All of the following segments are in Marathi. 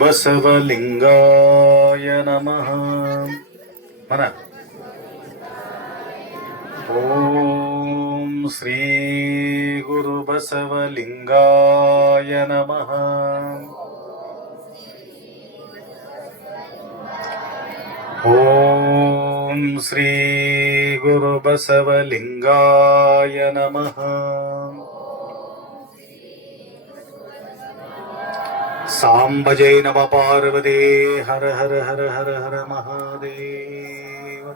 बसवलिंगाय नमः म्हणा ओम श्री गुरु बसवलिंगाय नमः ओम श्री गुरु बसवलिंगाय नमः सांब जय नम पार्वते हर हर हर हर हर महादेव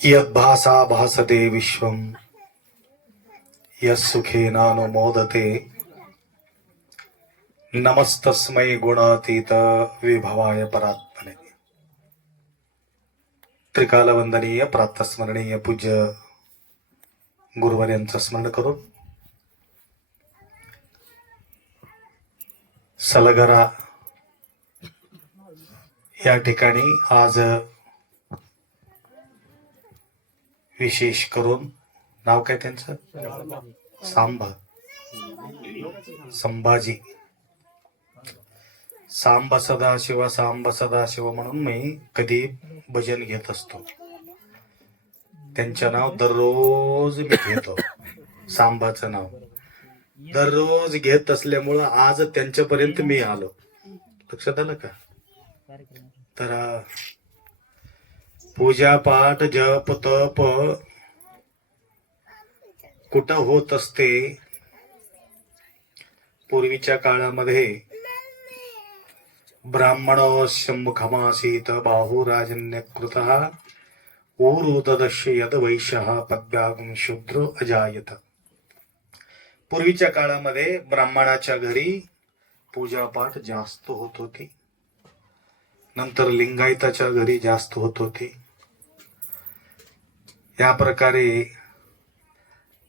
यद्भासा भासते विश्वम यत्सुखेनानुमोदते नमस्तस्मै गुणातीत विभवाय परात्मने त्रिकालवंदनीय प्रातस्मरणीय पूज्य गुरुवार यांचं स्मरण करून सलगरा या ठिकाणी आज विशेष करून नाव काय त्यांचं? सांबा. संभाजी. सांब सदाशिव सांब सदाशिव म्हणून मी कधी भजन घेत असतो. त्यांचं नाव दररोज मी घेतो. सांबाचं नाव. दररोज घेत असल्यामुळं आज त्यांच्यापर्यंत मी आलो. लक्षात आलं का? तर पूजा पाठ जप तप कुठं होत असते? पूर्वीच्या काळामध्ये ब्राह्मण शंभुखमासीत बाहुराजन्यकृत ऊरुददश्य यद वैश्य पद्यागम शूद्र अजायत। पूर्वीच्या काळामध्ये ब्राह्मणाच्या घरी पूजापाठ जास्त होत होती. नंतर लिंगायताच्या घरी जास्त होत होती. या प्रकारे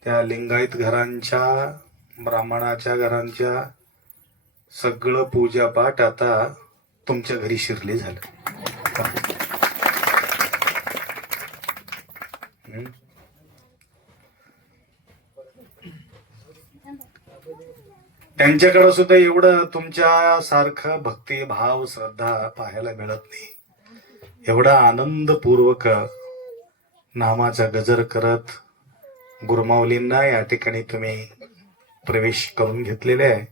त्या लिंगायत घरांच्या ब्राह्मणाच्या घरांच्या सगळं पूजापाठ आता तुमच्या घरी शिरले झालं. त्यांच्याकडे सुद्धा एवढं तुमच्या सारखं भक्ती भाव श्रद्धा पाहायला मिळत नाही. एवढा आनंदपूर्वक नामाचा गजर करत गुरुमाऊलींना या ठिकाणी तुम्ही प्रवेश करून घेतलेले आहे.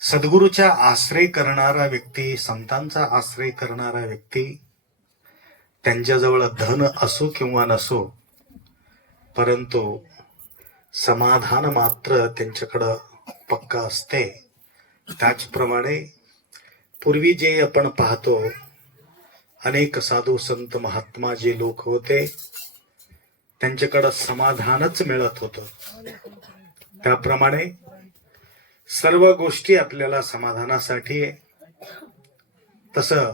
सद्गुरूचा आश्रय करणारा व्यक्ती संतांचा आश्रय करणारा व्यक्ती त्यांच्याजवळ धन असो किंवा नसो परंतु समाधान मात्र त्यांच्याकडं पक्का असते. त्याचप्रमाणे पूर्वी जे आपण पाहतो अनेक साधू संत महात्मा जे लोक होते त्यांच्याकडं समाधानच मिळत होतं. त्याप्रमाणे सर्व गोष्टी आपल्याला समाधानासाठी तसं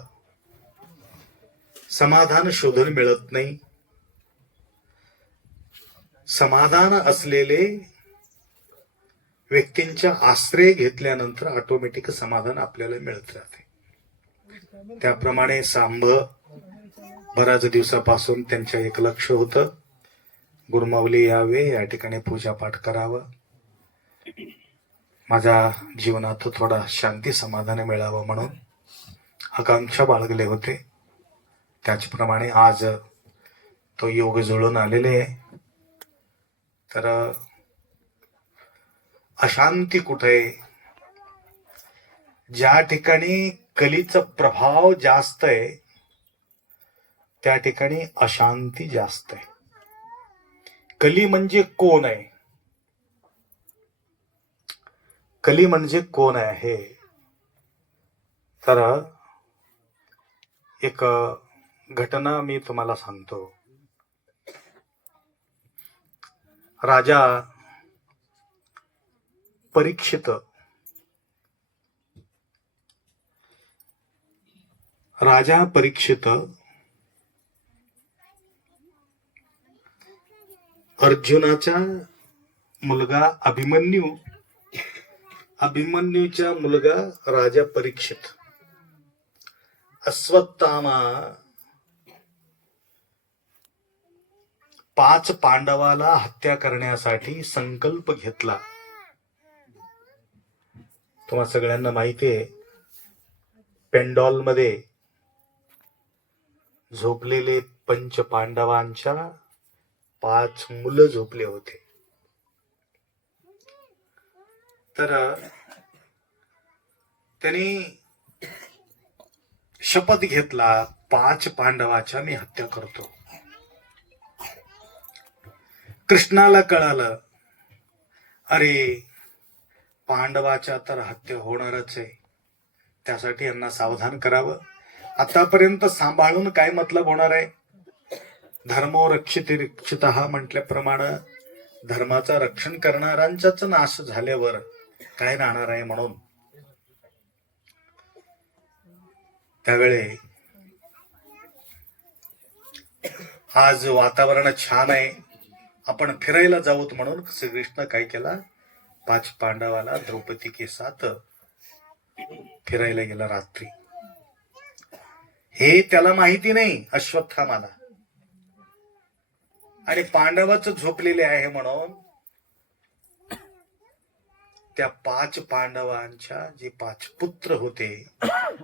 समाधान शोधून मिळत नाही. समाधान असलेले व्यक्तींच्या आश्रय घेतल्यानंतर ऑटोमॅटिक समाधान आपल्याला मिळत राहते. त्याप्रमाणे सांब बऱ्याच दिवसापासून त्यांच्या एक लक्ष होतं. गुरुमावली यावे या ठिकाणी पूजापाठ करावं. माझ्या जीवनात थोडा शांती समाधान मिळावं म्हणून आकांक्षा बाळगले होते. त्याचप्रमाणे आज तो योग जुळून आलेले आहे. तर अशांती कुठे? आहे? ज्या ठिकाणी कलीचा प्रभाव जास्त आहे त्या ठिकाणी अशांती जास्त आहे. कली म्हणजे कोण आहे? कली म्हणजे कोण आहे? तर एक घटना मी तुम्हाला सांगतो. राजा परीक्षित. राजा परीक्षित. अर्जुनाचा मुलगा अभिमन्यू. अभिमन्यूचा मुलगा राजा परीक्षित. अश्वत्थामा पाच पांडवाला हत्या करण्यासाठी संकल्प घेतला. तुम्हा सगळ्यांना माहिती आहे पेंडॉलमध्ये झोपलेले पंच पांडवांच्या पाच मुलं झोपले होते. तर त्यांनी शपथ घेतला पाच पांडवाच्या मी हत्या करतो. कृष्णाला कळालं अरे पांडवाच्या तर हत्या होणारच आहे. त्यासाठी यांना सावधान करावं. आतापर्यंत सांभाळून काय मतलब होणार आहे? धर्मो रक्षित रक्षित हा म्हटल्याप्रमाणे धर्माचं रक्षण करणाऱ्यांचाच नाश झाल्यावर काय राहणार आहे म्हणून? त्यावेळे आज वातावरण छान आहे. आपण फिरायला जाऊत म्हणून श्रीकृष्ण काय केला? पाच पांडवाला द्रौपदी के साथ फिरायला गेला रात्री. हे त्याला माहिती नाही अश्वत्थामाला आणि पांडवच झोपलेले आहे म्हणून त्या पाच पांडवांच्या जे पाच पुत्र होते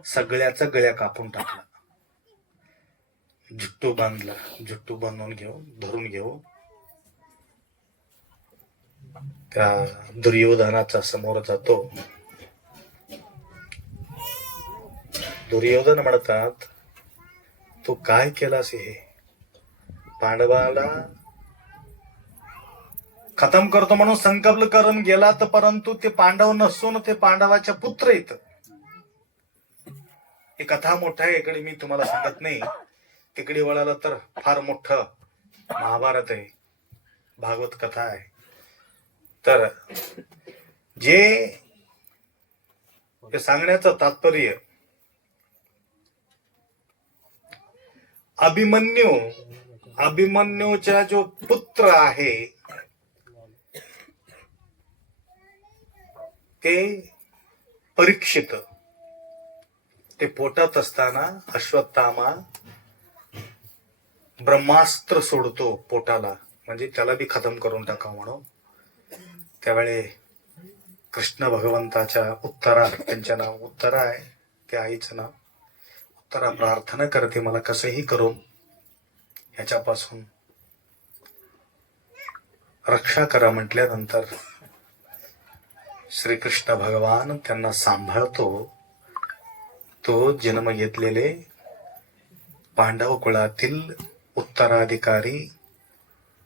सगळ्याचा गळ्या कापून टाकला. जुट्टू बांधला. झुट्टू बांधून घेऊन धरून घेऊ त्या दुर्योधनाचा समोर जातो. दुर्योधन म्हणतात तू काय केलास हे? पांडवाला खतम करतो म्हणून संकल्प करून गेला तर परंतु ते पांडव नसून ते पांडवाच्या पुत्र येत ही कथा मोठा आहे इकडे मी तुम्हाला सांगत नाही. तिकडे वळाला तर फार मोठं महाभारत आहे. भागवत कथा आहे. तर जे सांगण्याचं तात्पर्य अभिमन्यू अभिमन्यूचा जो पुत्र आहे ते परीक्षित. ते पोटात असताना अश्वत्थामा ब्रह्मास्त्र सोडतो पोटाला. म्हणजे त्याला बी खतम करून टाका म्हणून. त्यावेळे कृष्ण भगवंताच्या उत्तरा त्यांच्या नाव उत्तरा आहे त्या आईचं नाव. उत्तरा प्रार्थना करते मला कसंही करून ह्याच्यापासून रक्षा करा म्हटल्यानंतर श्रीकृष्ण भगवान त्यांना सांभाळतो. तो जन्म घेतलेले पांडव कुळातील उत्तराधिकारी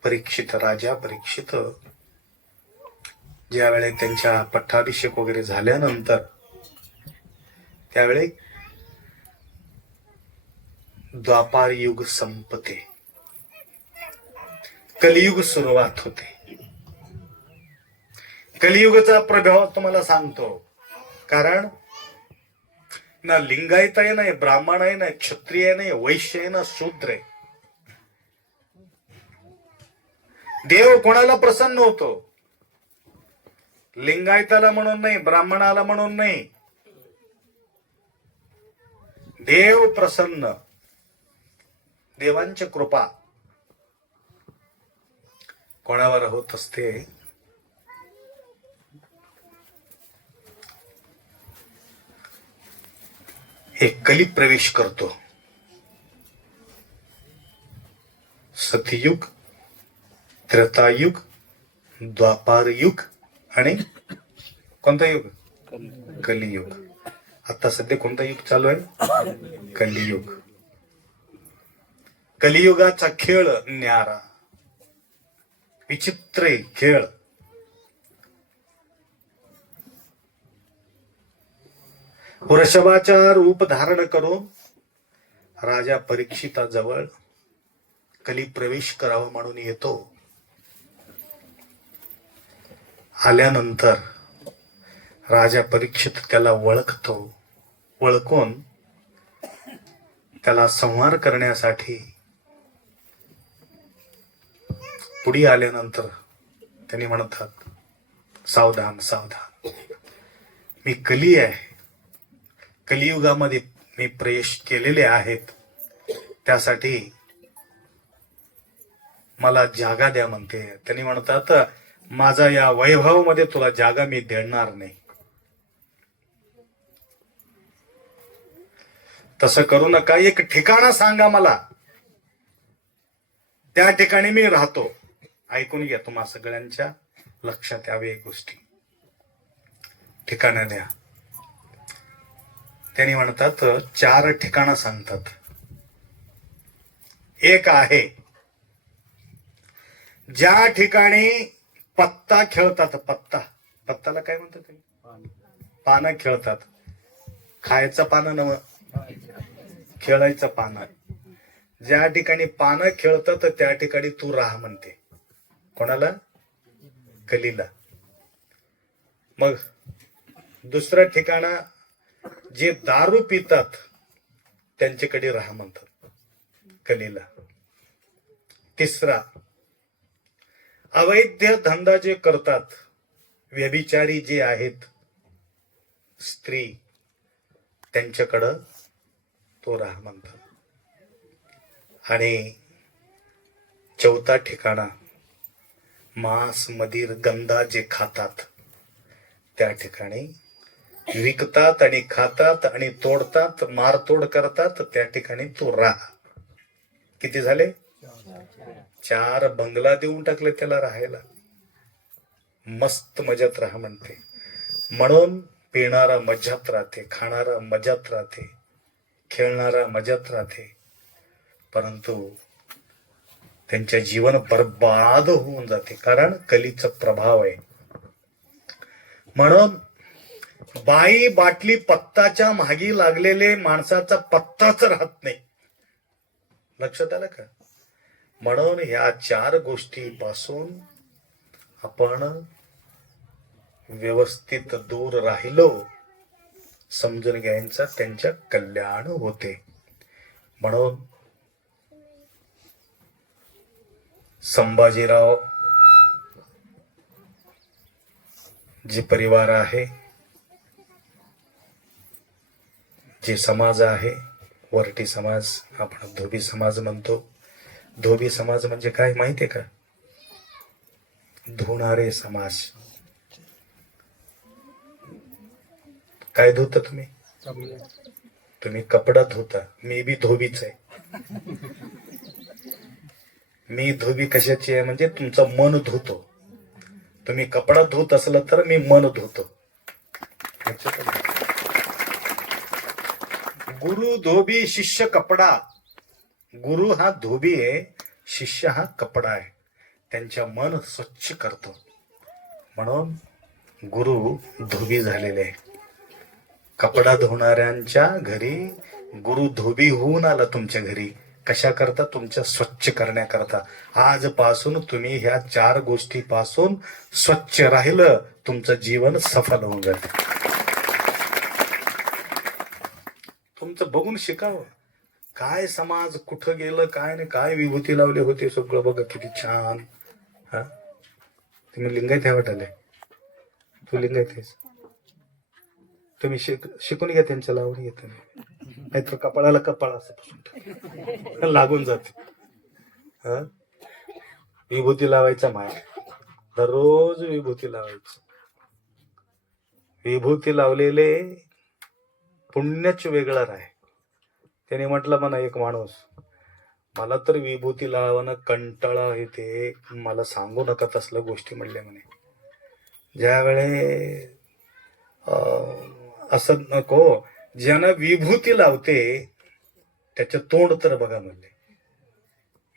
परीक्षित राजा परीक्षित ज्यावेळे त्यांच्या पट्टाभिषेक वगैरे झाल्यानंतर त्यावेळी द्वापार युग संपते. कलियुग सुरुवात होते. कलियुगचा प्रभाव तुम्हाला सांगतो. कारण ना लिंगायत आहे नाही ब्राह्मण आहे नाही क्षत्रिय आहे नाही वैश्य आहे ना शूद्र आहे. देव कोणाला प्रसन्न होतो? लिंगायताला म्हणून नाही ब्राह्मणाला म्हणून नाही. देव प्रसन्न. देवांची कृपा. कोणावर होत असते? एक कली प्रवेश करतो. सतयुग त्रेतायुग द्वापारयुग आणि कोणता युग? कलियुग आता सध्या कोणता युग चालू आहे? कलियुग कलियुगाचा खेळ न्यारा. विचित्र खेळ. वृषभाचा रूप धारण करून राजा परीक्षिताजवळ कली प्रवेश करावा म्हणून येतो. आल्यानंतर राजा परीक्षित त्याला ओळखतो ओळखून त्याला संहार करण्यासाठी पुढे आल्यानंतर त्यांनी म्हणतात सावधान सावधान. मी कली आहे. कलियुगामध्ये मी प्रवेश केलेले आहेत. त्यासाठी मला जागा द्या म्हणते. त्यांनी म्हणतात माझा या वैभवामध्ये तुला जागा मी देणार नाही. तसं करू नका. एक ठिकाणा सांगा मला. त्या ठिकाणी मी राहतो. ऐकून घ्या तुम्हा सगळ्यांच्या लक्षात यावे एक गोष्टी. ठिकाणं द्या. त्यांनी म्हणतात चार ठिकाणं सांगतात. एक आहे ज्या ठिकाणी पत्ता खेळतात पत्ता. पत्ताला काय म्हणतात तुम्ही पानं खेळतात. खायचं पानं नव खेळायचं पानं. ज्या ठिकाणी पानं खेळतात तर त्या ठिकाणी तू राहा म्हणते. कोणाला? कलीला. मग दुसरं ठिकाण जे दारू पितात त्यांच्याकडे राहा म्हणतात. कलीला. तिसरा अवैध धंदा जे करतात व्यभिचारी जे आहेत स्त्री त्यांच्याकडं तो राहा म्हणतात आणि चौथा ठिकाणा मांस मदिर गंधा जे खातात त्या ठिकाणी विकतात आणि खातात आणि तोडतात मारतोड करतात त्या ठिकाणी तो राहा. किती झाले? चार बंगला देऊन टाकले त्याला राहायला. मस्त मजात राहा म्हणते. म्हणून पिणारा मजात राहते खाणारा मजात राहते खेळणारा मजात राहते. परंतु त्यांच्या जीवन बर्बाद होऊन जाते. कारण कलीचा प्रभाव आहे. म्हणून बाई बाटली पत्ताच्या मागी लागलेले माणसाचा पत्ताच राहत नाही. लक्षात आलं का? म्हणून ह्या चार गोष्टीपासून आपण व्यवस्थित दूर राहिलो. समजून घ्यायचा त्यांच्या कल्याण होते. म्हणून संभाजीराव जे परिवार आहे जे समाज आहे वरटी समाज आपण धोबी समाज म्हणतो धोबी समाज म्हणजे काय माहितीये का? धुणारे समाज. काय धुता तुम्ही? तुम्ही कपडा धुता. मी बी धोबीच आहे. मी धोबी कशाची आहे? म्हणजे तुमचं मन धुतो. तुम्ही कपडा धुत असलं तर मी मन धुतो. गुरु धोबी शिष्य कपडा. गुरु हा धोबी आहे शिष्य हा कपडा आहे. त्यांच्या मन स्वच्छ करतो. म्हणून गुरु धोबी झालेले आहे कपडा धुणाऱ्यांच्या घरी गुरु धोबी होऊन आला तुमच्या घरी. कशा करता तुमच्या स्वच्छ करण्याकरता. आजपासून तुम्ही ह्या चार गोष्टीपासून स्वच्छ राहिलं तुमचं जीवन सफल होऊन जाते. तुमचं बघून शिकावं. काय समाज कुठं गेलं काय नाही काय विभूती लावले होते सगळं बघा किती छान. हा? तुम्ही लिंगायत ह्या वाटाले तू लिंगायत आहेस. तुम्ही शिक शिकून घ्या त्यांच्या लावून घेत नाहीतर कपाळाला कपाळ असं पासून लागून जाते. हा? विभूती लावायचा माय. दररोज विभूती लावायची. विभूती लावलेले पुण्यच वेगळं आहे त्याने म्हटलं म्हणा एक माणूस मला तर विभूती लावणं कंटाळा येते. मला सांगू नका तसल्या गोष्टी म्हणल्या म्हणे. ज्यावेळे असं नको ज्यानं विभूती लावते त्याचं तोंड तर बघा म्हणले.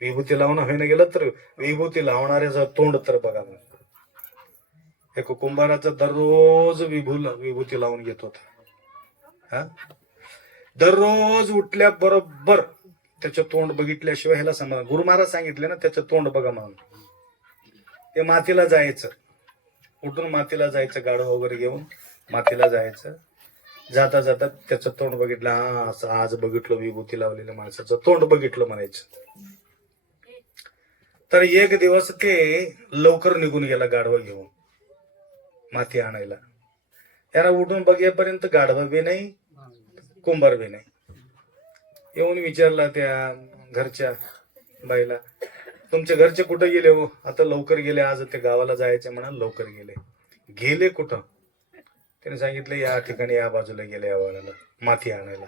विभूती लावणं होईना गेलं तर विभूती लावणाऱ्याचं तोंड तर बघा म्हणले. एक कुंभाराचा दररोज विभू विभूती लावून घेत होता. हा? दररोज उठल्या बरोबर त्याचं तोंड बघितल्याशिवाय ह्याला समजा गुरु महाराज सांगितले ना त्याचं तोंड बघा म्हणून. ते मातीला जायचं. उठून मातीला जायचं गाडं वगैरे घेऊन मातीला जायचं. जाता जाता त्याचं तोंड बघितलं हा असं आज बघितलं विभूती लावलेल्या माणसाचं तोंड बघितलं म्हणायचं. तर एक दिवस ते लवकर निघून गेला गाढवा घेऊन माती आणायला. याला उठून बघेपर्यंत गाढवा बी नाही कुंभार नाही येऊन विचारला त्या घरच्या बाईला तुमचे घरचे कुठं गेले हो? आता लवकर गेले आज ते गावाला जायचे म्हणा लवकर गेले. गेले कुठं? त्याने सांगितलं या ठिकाणी या बाजूला गेले या वाड्याला माती आणायला.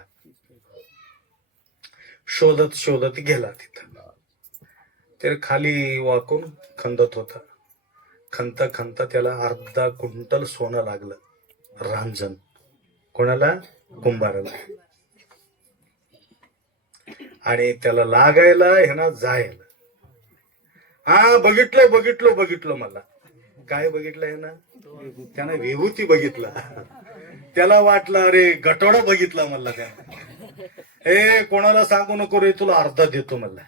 शोधत शोधत गेला तिथं. तर खाली वाकून खंदत होता. खंत खंत त्याला अर्धा क्विंटल सोनं लागलं. रांजण कोणाला? कुंभाराला. आणि त्याला लागायला ह्याना जायला. हा बघितलं बघितलं बघितलं मला. काय बघितलं ना त्यानं विभूती बघितला. त्याला वाटलं अरे गटोडा बघितला मला त्यानं. ए कोणाला सांगू नको रे तुला अर्धा देतो मला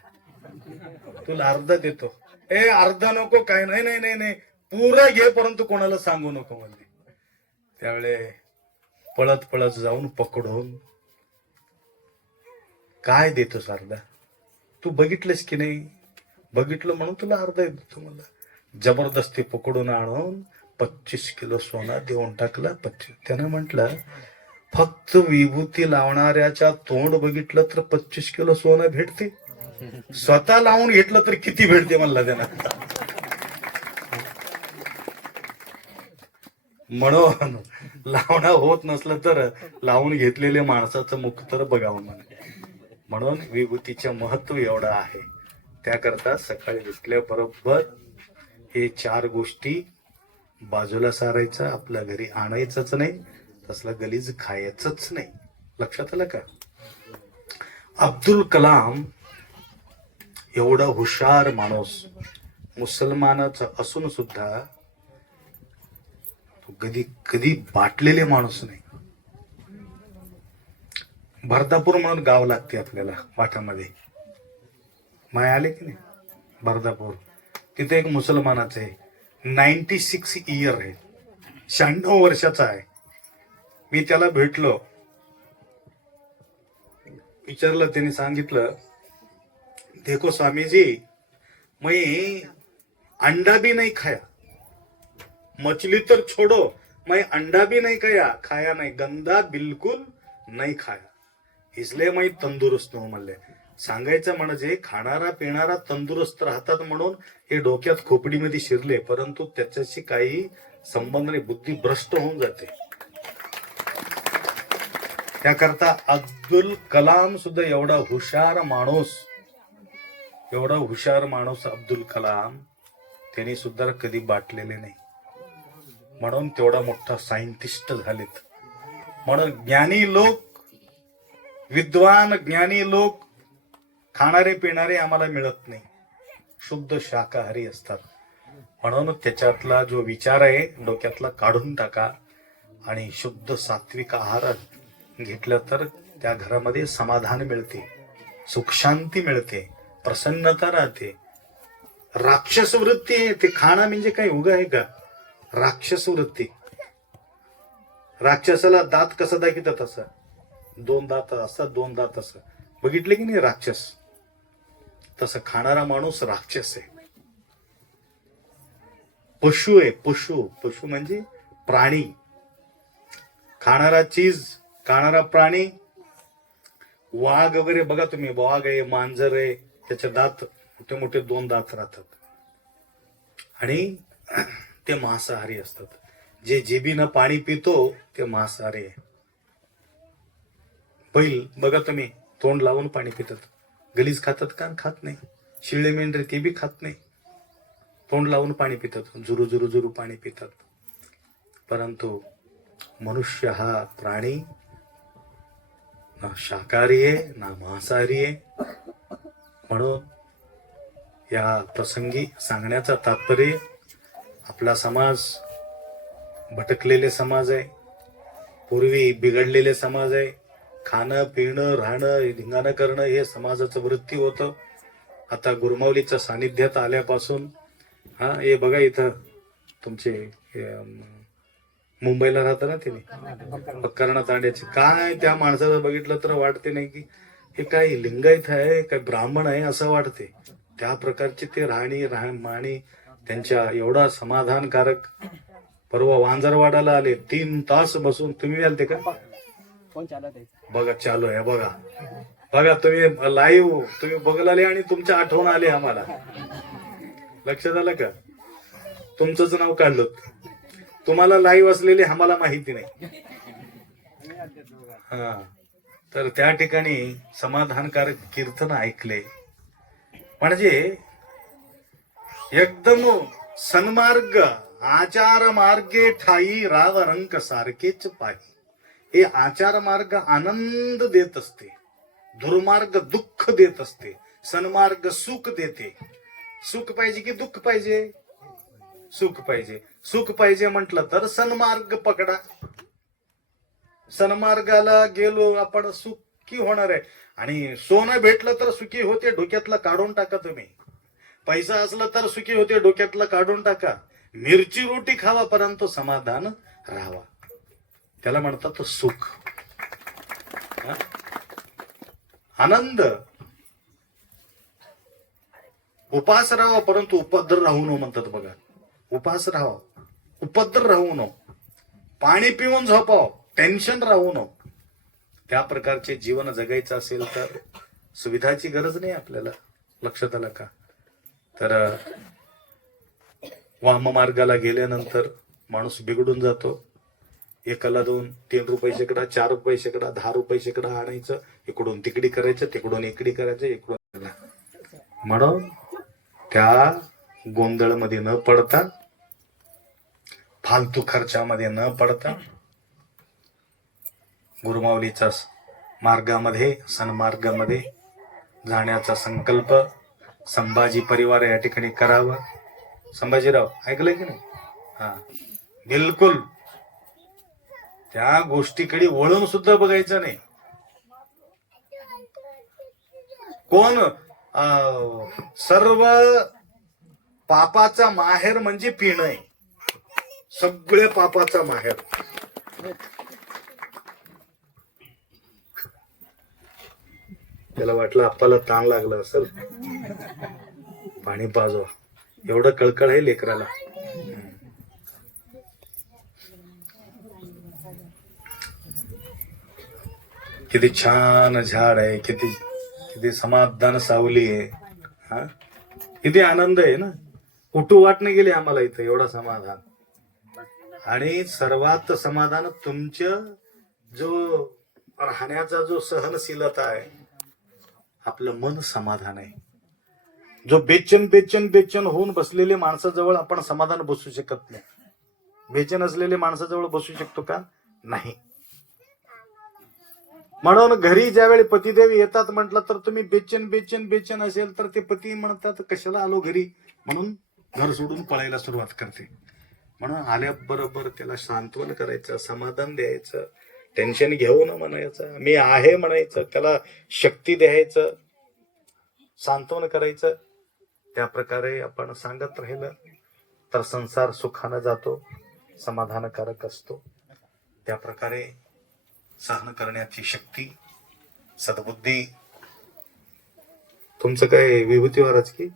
तुला अर्धा देतो. ए अर्धा नको काय नाही नाही नाही नाही. पुरा घे परंतु कोणाला सांगू नको म्हणले. त्यावेळे पळत पळत जाऊन पकडून. काय देतोस अर्धा तू बघितलंस की नाही? बघितलं म्हणून तुला अर्धा देतो मला जबरदस्ती पकडून आणून पच्चीस किलो सोना देऊन टाकला. पच्चीस त्यानं म्हटलं फक्त विभूती लावणाऱ्याच्या तोंड बघितलं तर पच्चीस किलो सोनं भेटते. स्वतः लावून घेतलं तर किती भेटते म्हणला त्यानं. म्हणून लावणं होत नसलं तर लावून घेतलेले माणसाचं मुख तर बघावं म्हणे. म्हणून विभूतीचं महत्त्व एवढं आहे. त्याकरता सकाळी उठल्याबरोबर हे चार गोष्टी बाजूला सारायचं आपल्या घरी आणायचंच नाही तसला गलीज खायचंच नाही. लक्षात आलं का? अब्दुल कलाम एवढा हुशार माणूस मुसलमानाचा असून सुद्धा कधी कधी बाटलेले माणूस नाही. भरदापूर म्हणून गाव लागते आपल्याला वाटामध्ये. माय आले की नाही? भरदापूर. तिथे एक मुसलमानाचं आहे. नाईन्टी सिक्स इयर आहे. शहाण्णव वर्षाचा आहे. मी त्याला भेटलो. विचारलं त्याने सांगितलं देखो स्वामीजी मी अंडा भी नाही खाया. मछली तर छोड़ो मैं अंडा भी नहीं खाया खाया नहीं. गंदा बिलकुल नाही खाया. इसले मी तंदुरुस्त हूं म्हणले. सांगायचं म्हणजे खाणारा पिणारा तंदुरुस्त राहतात म्हणून हे डोक्यात खोपडीमध्ये शिरले परंतु त्याच्याशी काही संबंध नाही बुद्धी भ्रष्ट होऊन जाते. त्याकरता अब्दुल कलाम सुद्धा एवढा हुशार माणूस एवढा हुशार माणूस अब्दुल कलाम त्यांनी सुद्धा कधी बाटलेले नाही. म्हणून तेवढा मोठा सायंटिस्ट झालेत. म्हणून ज्ञानी लोक विद्वान ज्ञानी लोक खाणारे पिणारे आम्हाला मिळत नाही. शुद्ध शाकाहारी असतात. म्हणून त्याच्यातला जो विचार आहे डोक्यातला काढून टाका आणि शुद्ध सात्विक आहार घेतलं तर त्या घरामध्ये समाधान मिळते सुखशांती मिळते प्रसन्नता राहते. राक्षस वृत्ती आहे ते खाणं म्हणजे काही उगा आहे का? राक्षस वृत्ती. राक्षसाला दात कसा दाखवतात असं? दोन दात असतात दोन दात असं. बघितले की नाही राक्षस? तसं खाणारा माणूस राक्षस आहे. पशु आहे पशु. पशु म्हणजे प्राणी. खाणारा चीज खाणारा प्राणी. वाघ वगैरे बघा तुम्ही वाघ आहे मांजर आहे त्याचे दात मोठे मोठे दोन दात राहतात. आणि ते मांसाहारी असतात. जे जेबीनं पाणी पितो ते मांसाहारी आहे. बैल बघा तुम्ही तोंड लावून पाणी पितात. गलीज खातात का? खात नाही. शिळे मेंढरे ते बी खात नाही. तोंड लावून पाणी पितात. जुरू जुरू जुरू पाणी पितात. परंतु मनुष्य हा प्राणी ना शाकाहारी आहे ना मांसाहारी आहे. म्हणून या प्रसंगी सांगण्याचा तात्पर्य आपला समाज भटकलेले समाज आहे. पूर्वी बिघडलेले समाज आहे. खाणं पिणं राहणं धिंगाणं करणं हे समाजाचं वृत्ती होतं. आता गुरमावलीच्या सानिध्यात आल्यापासून हा हे बघा इथं तुमचे मुंबईला राहता ना तुम्ही? करणा तांड्याची. काय त्या माणसाला बघितलं तर वाटते नाही की हे काय लिंगायत आहे काय ब्राह्मण आहे असं वाटते. त्या प्रकारची ते राहणी राहमाणी त्यांच्या एवढा समाधानकारक परवा वांजरवाडाला आले. तीन तास बसून तुम्ही आलते का? कोण चालत आहे? बघा चालू आहे बघा. बघा तुम्ही लाईव्ह तुम्ही बघलाले आणि तुमच्या आठवण आली आम्हाला. लक्षात आलं का? तुमचंच नाव काढलं. तुम्हाला लाईव्ह असलेले आम्हाला माहिती नाही. हा. तर त्या ठिकाणी समाधानकारक कीर्तन ऐकले. म्हणजे एकदम सन्मार्ग आचार मार्गे ठाई राव रंक सारखेच पाही हे आचार मार्ग आनंद देत असते दुर्मार्ग दुःख देत असते सन्मार्ग सुख देते सुख पाहिजे की दुःख पाहिजे सुख पाहिजे सुख पाहिजे म्हटलं तर सन्मार्ग पकडा सन्मार्गाला गेलो आपण सुखी होणार आहे आणि सोनं भेटलं तर सुखी होते डोक्यातलं काढून टाका तुम्ही पैसा असला तर सुखी होते डोक्यातलं काढून टाका. मिरची रोटी खावा परंतु समाधान राहावा. त्याला म्हणतात सुख. आनंद. उपास राहावा परंतु उपद्र राहू नो म्हणतात बघा. उपास राहावा. उपद्र राहू नो पाणी पिऊन झोपाव. टेन्शन राहू नो त्या प्रकारचे जीवन जगायचं असेल तर सुविधाची गरज नाही आपल्याला लक्षात आलं का? तर वाम मार्गाला गेल्यानंतर माणूस बिघडून जातो. एकाला दोन तीन रुपये शेकडा चार रुपये शेकडा दहा रुपये शेकडा आणायचं. इकडून तिकडी करायचं तिकडून इकडी करायचं इकडून म्हणून त्या गोंधळमध्ये न पडता फालतू खर्चामध्ये न पडता गुरुमावलीचा मार्गामध्ये सन्मार्गामध्ये जाण्याचा संकल्प संभाजी परिवार या ठिकाणी करावा. संभाजीराव ऐकलंय की नाही? हा. बिलकुल. त्या गोष्टीकडे वळून सुद्धा बघायचं नाही. कोण अं, सर्व पापाचा माहेर म्हणजे पिणं सगळ्या पापाचा माहेर. त्याला वाटलं आपल्याला ताण लागला असेल. पाणी पाजवा. एवढं कळकळ आहे लेकराला. किती छान झाड आहे किती किती समाधान सावली आहे. हा? किती आनंद आहे ना. कुठू वाटणे गेले आम्हाला इथं एवढं समाधान. आणि सर्वात समाधान तुमच्या जो राहण्याचा जो सहनशीलता आहे आपलं मन समाधान आहे. जो बेचन बेचन बेचन होऊन बसलेले माणसाजवळ आपण समाधान बसू शकत नाही. बेचन असलेले माणसाजवळ बसू शकतो का? नाही. म्हणून घरी ज्यावेळी पतिदेव येतात म्हटलं तर तुम्ही बेचन बेचन बेचन असेल तर ते पती म्हणतात कशाला आलो घरी? म्हणून घर सोडून पळायला सुरुवात करते. म्हणून आल्याबरोबर त्याला सांत्वन करायचं समाधान द्यायचं. टेन्शन घेऊ न म्हणायचं. मी आहे म्हणायचं. त्याला शक्ती द्यायचं. सांत्वन करायचं. त्या प्रकारे आपण सांगत राहिलं तर संसार सुखानं जातो समाधानकारक असतो. त्या प्रकारे सहन करण्याची शक्ती सद्बुद्धी. तुमचं काय विभूतीवरच की?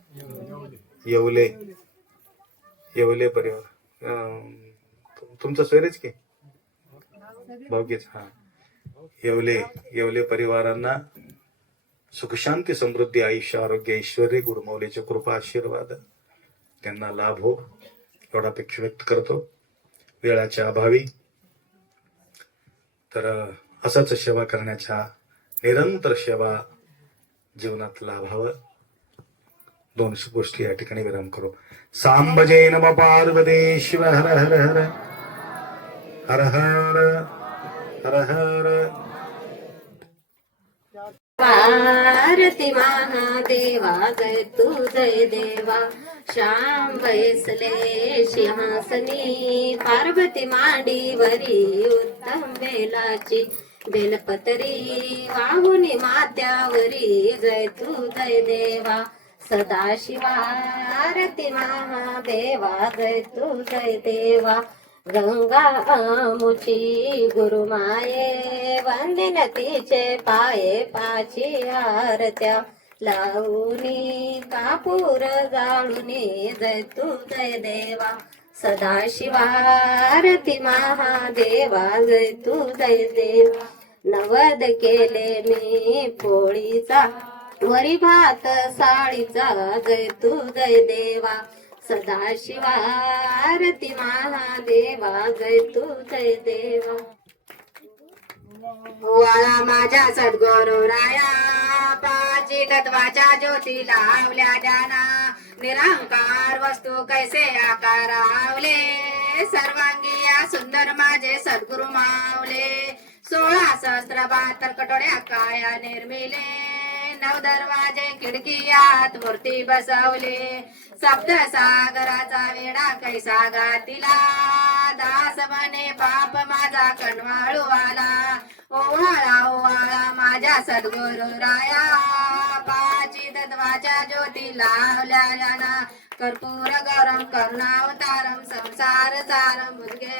येवले. येवले परिवार. तुमचं सोयरेच की? भाऊकीच हा येवले येवले परिवारांना सुखशांती समृद्धी आयुष्य आरोग्य ऐश्वर गुरुमौलीचे कृपा आशीर्वाद त्यांना लाभ हो एवढा अपेक्षा व्यक्त करतो. वेळाच्या अभावी. तर असंच सेवा करण्याच्या निरंतर सेवा जीवनात लाभावं. दोन गोष्टी या ठिकाणी विराम करू. सांबजे नम पार्वती शिव हर हर हर. हर हर हर हर। पारती महादेवा जय तू जय देवा। श्याम बैसले सिंहासनी पार्वती मांडीवरी उत्तम बेलाची। बेलपतरी वाहुनी मात्यावरी जय तू जय देवा। सदाशिवा आरती महादेवा जय तू जय देवा। गंगा मुची गुरुमाये वंदिन तिचे पाये पाची आरत्या लावणी कापूर जाळुनी जय तू जय देवा सदाशिवा आरती महादेवा जय तू जय देवा. नवद केले मी पोळीचा वरी भात साळीचा जय तू जय देवा. सदाशिवारती महादेवा जय तू जय देवा. वाळा माझ्या सद्गुरु राया पाची तत्वाच्या ज्योती लावल्या जाना निरंकार वस्तू कैसे आकारावले? सर्वांगी या सुंदर माझे सद्गुरु मावले. सोळा सहस्त्र बहात्तर कटोड्या काया निर्मिले. नऊ दरवाजे खिडकीयात मूर्ती बसवले. सप्त सागराचा वेडा कैसा गातीला. दास बने पाप माझा कणवाळू आला ओवाळा ओवाळा माझ्या सद्गुरु राया. पाची तत्वाच्या ज्योती लावल्या जाना कर्पूर गौरम करुणावतारम संसार सारम मुद्गे